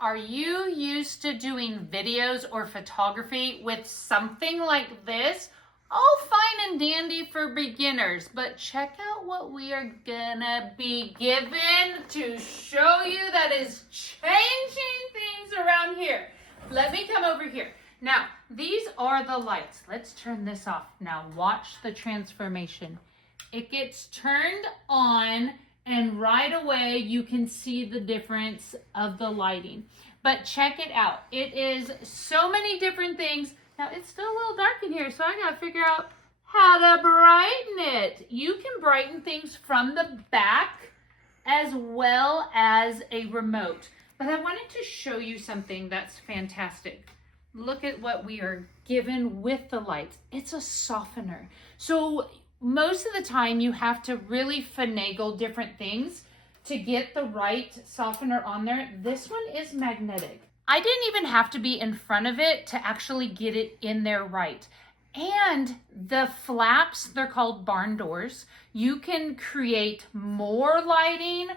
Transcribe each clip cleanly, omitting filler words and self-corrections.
Are you used to doing videos or photography with something like this? All fine and dandy for beginners, but check out what we are gonna be given to show you that is changing things around here. Let me come over here. Now, these are the lights. Let's turn this off. Now watch the transformation. It gets turned on and right away you can see the difference of the lighting. But check it out. It is so many different things. Now it's still a little dark in here, so I gotta figure out how to brighten it. You can brighten things from the back as well as a remote. But I wanted to show you something that's fantastic. Look at what we are given with the lights. It's a softener. So most of the time you have to really finagle different things to get the right softener on there. This one is magnetic. I didn't even have to be in front of it to actually get it in there right. And the flaps, they're called barn doors. You can create more lighting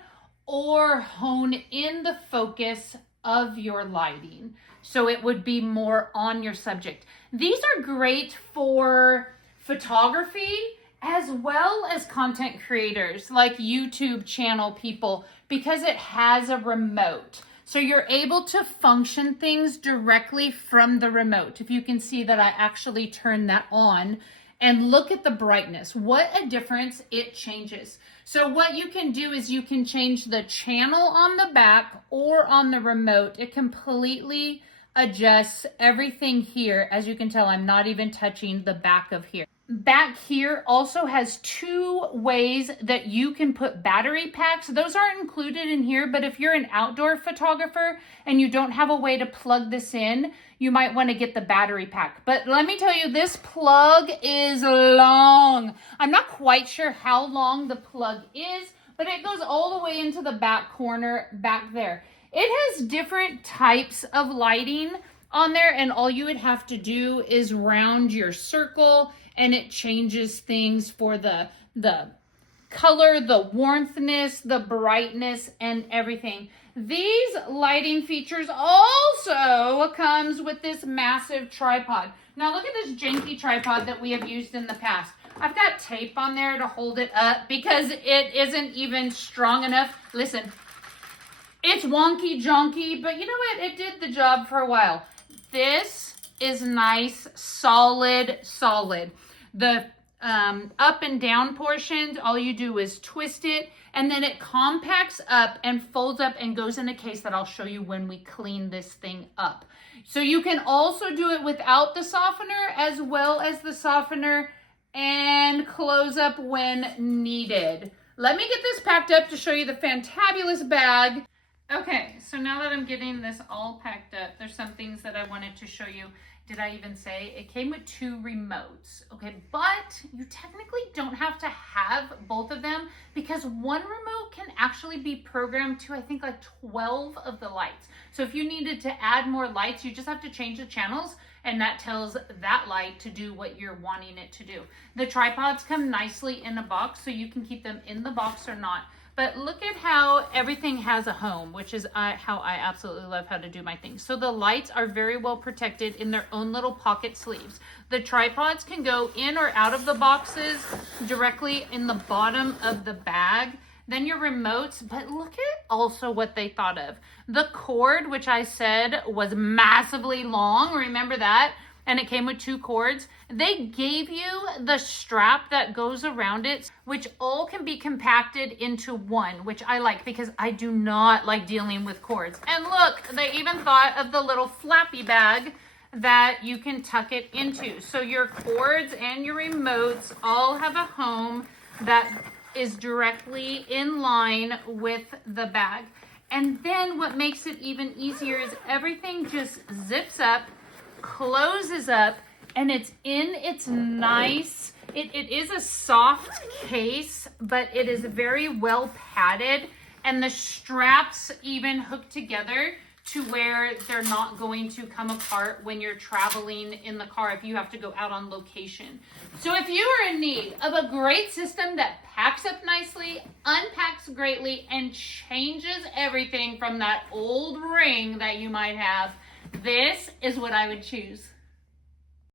or hone in the focus of your lighting, so it would be more on your subject. These are great for photography as well as content creators like YouTube channel people, because it has a remote. So you're able to function things directly from the remote. If you can see that I actually turn that on, and look at the brightness. What a difference it changes. So what you can do is you can change the channel on the back or on the remote. It completely adjusts everything here. As you can tell, I'm not even touching the back of here. Back here also has two ways that you can put battery packs. Those aren't included in here, but if you're an outdoor photographer and you don't have a way to plug this in, you might want to get the battery pack. But let me tell you, this plug is long. I'm not quite sure how long the plug is, but it goes all the way into the back corner back there. It has different types of lighting on there, and all you would have to do is round your circle, and it changes things for the color, the warmthness, the brightness, and everything. These lighting features also comes with this massive tripod. Now look at this janky tripod that we have used in the past. I've got tape on there to hold it up because it isn't even strong enough. Listen, it's wonky jonky, but you know what? It did the job for a while. This is nice, solid. The up and down portions, all you do is twist it, and then it compacts up and folds up and goes in a case that I'll show you when we clean this thing up. So you can also do it without the softener as well as the softener, and close up when needed. Let me get this packed up to show you the fantabulous bag. Okay, so now that I'm getting this all packed up, there's some things that I wanted to show you. Did I even say it came with two remotes? Okay, but you technically don't have to have both of them because one remote can actually be programmed to, I think, like 12 of the lights. So if you needed to add more lights, you just have to change the channels, and that tells that light to do what you're wanting it to do. The tripods come nicely in a box, so you can keep them in the box or not. But look at how everything has a home, which is how I absolutely love how to do my things. So the lights are very well protected in their own little pocket sleeves. The tripods can go in or out of the boxes directly in the bottom of the bag. Then your remotes, but look at also what they thought of. The cord, which I said was massively long, remember that? And it came with two cords. They gave you the strap that goes around it, which all can be compacted into one, which I like because I do not like dealing with cords. And look, they even thought of the little flappy bag that you can tuck it into. So your cords and your remotes all have a home that is directly in line with the bag. And then what makes it even easier is everything just zips up, closes up, and it's in its nice, it is a soft case, but it is very well padded, and the straps even hook together to where they're not going to come apart when you're traveling in the car if you have to go out on location. So if you are in need of a great system that packs up nicely, unpacks greatly, and changes everything from that old ring that you might have, this is what I would choose.